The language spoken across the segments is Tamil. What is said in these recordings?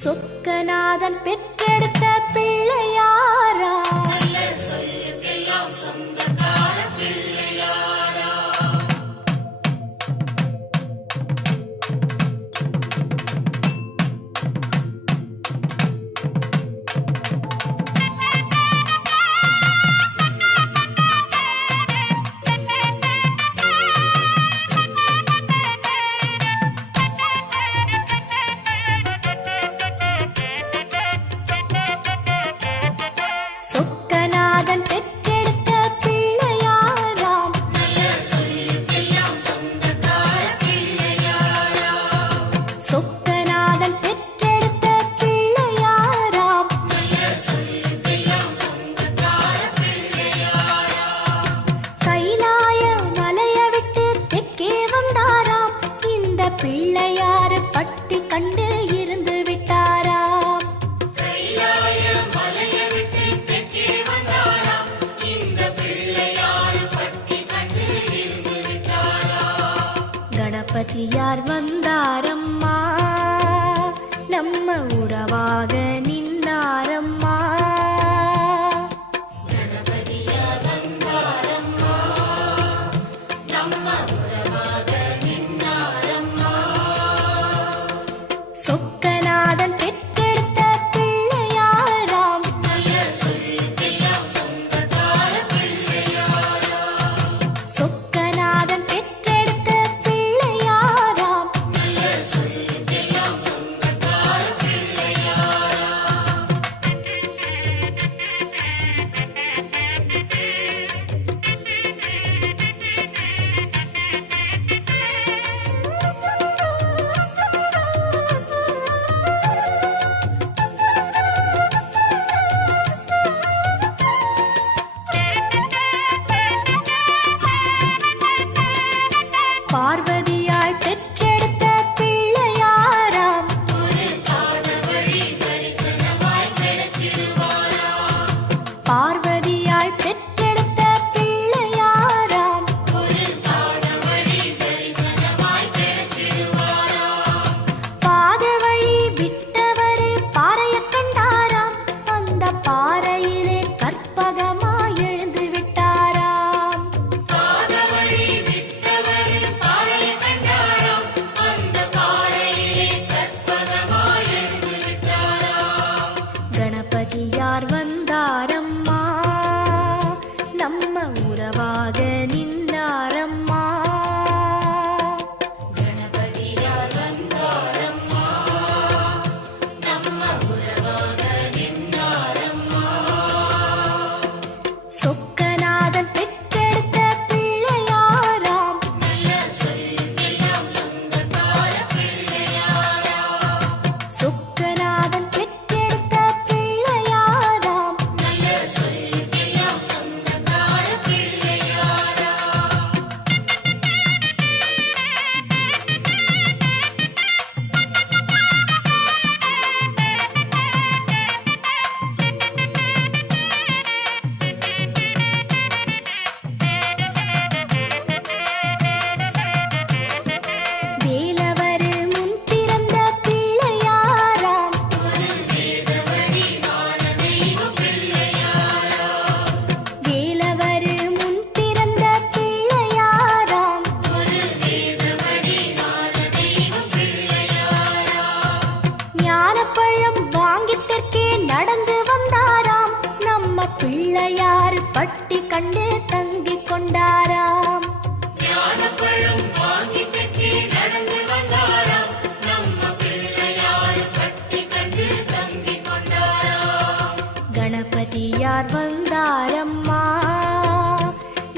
சொக்கநாதன் பெற்றெடுத்த பிள்ளையாரா, நல்ல சொல்லுக்கெல்லாம் சொந்தக்கார பிள்ளையாரா. சொக்கநாதன் பெற்றெடுத்த பிள்ளையாராம், நல்ல சொல்லுக்கெல்லாம் சொந்தக்கார பிள்ளையாரா. சொக்கநாதன் பெற்றெடுத்த பிள்ளையாராம், நல்ல சொல்லுக்கெல்லாம் சொந்தக்கார பிள்ளையாரா. கைலாய மலைய விட்டு தெற்கே வந்தாராம், இந்த பிள்ளையாரு பட்டி கண்டு இருந்து விட்டாராம். கைலாய மலையை விட்டு தெற்கே வந்தாராம், இந்த பிள்ளையார் பட்டி கண்டு இருந்து விட்டாரா. கணபதியார் வந்தாரம்மா, நம்ம உறவாக நின்னாரம்மா. கணபதியார் வந்தாரம்மா, நம்ம உறவாக நின்னாரம்மா. சொக்கநாதன் பெற்றெடுத்த பிள்ளையாராம், நல்ல சொல்லுக்கெல்லாம் சொந்தக்கார பிள்ளையாரா. சொக்கநாதன் பெற்றெடுத்த பிள்ளையாராம், நல்ல சொல்லுக்கெல்லாம் சொந்தக்கார பிள்ளையாரா. பார்வதியால் பெற்றெடுத்த பிள்ளையாராம், ஒரு பாத வழி தரிசனமாய் கிடைச்சிடுவாரா. பார்வதியால் பெற்றெடுத்த பிள்ளையாராம், ஒரு பாத வழி தரிசனமாய் கிடைச்சிடுவாரா. பாத வழி விட்டவரு பாறைய கண்டாராம், அந்த பாறையிலே கற்பகமாய் எழுந்து விட்டாராம். பாத வழி விட்டவர் பாறையை கண்டாராம், அந்த பாறையிலே கற்பகமாய் எழுந்து விட்டாரா. கணபதியார் வந்தாரம்மா, நம்ம உறவாக நின்னாரம்மா. கணபதியார் வந்தாரம்மா, நம்ம உறவாக நின்னாரம்மா. சொக்கநாதன் பெற்றெடுத்த பிள்ளையாராம், நல்ல சொல்லுக்கெல்லாம் சொந்தக்கார பிள்ளையாரா. சொக்கநாதன் பெற்றெடுத்த பிள்ளையாராம், நல்ல சொல்லுக்கெல்லாம் சொந்தக்கார பிள்ளையாரா. வேலவரு முன் பிறந்த பிள்ளையாராம், ஒரு வேத வடிவான தெய்வ பிள்ளையாரா. வேலவரு முன் பிறந்த பிள்ளையாராம், ஒரு வேத வடிவான தெய்வ பிள்ளையாரா. ஞானப்பழம் வாங்கி தெற்கே நடந்து வந்தாராம், நம்ம பிள்ளையார் பட்டி கண்டு தங்கிக் கொண்டாராம். ஞானப்பழம் வாங்கி தெற்கே நடந்து வந்தாராம், நம்ம பிள்ளையார் பட்டி கண்டு தங்கிக் கொண்டாராம். கணபதியார் வந்தாரம்மா,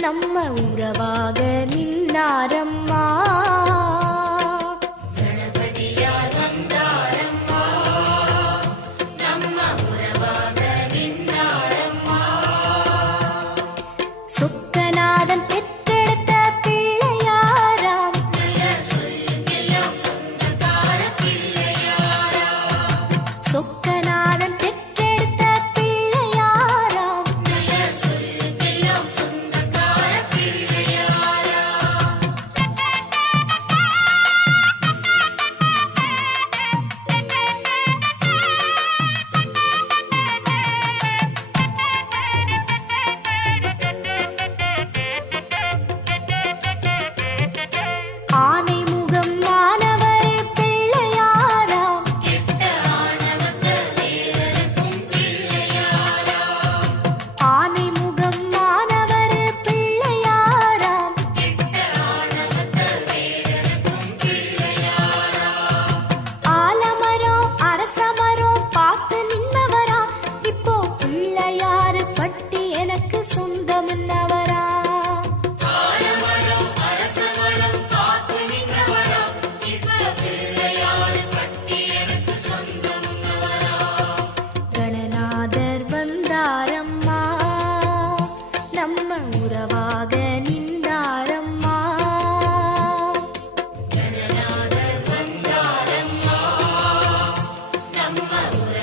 நம்ம உறவாக நின்னாரம்மா. கணபதியார் வந்தாரம்மா, நம்ம உறவாக நின்னாரம்மா. சொக்கநாதன் பெற்றெடுத்த பிள்ளையாராம், நல்ல சொல்லுக்கெல்லாம் சொந்தக்கார பிள்ளையாரா. சொக்கநாதன் பெற்றெடுத்த பிள்ளையாராம், நல்ல சொல்லுக்கெல்லாம் சொந்தக்கார பிள்ளையாரா. நம்ம உறவாக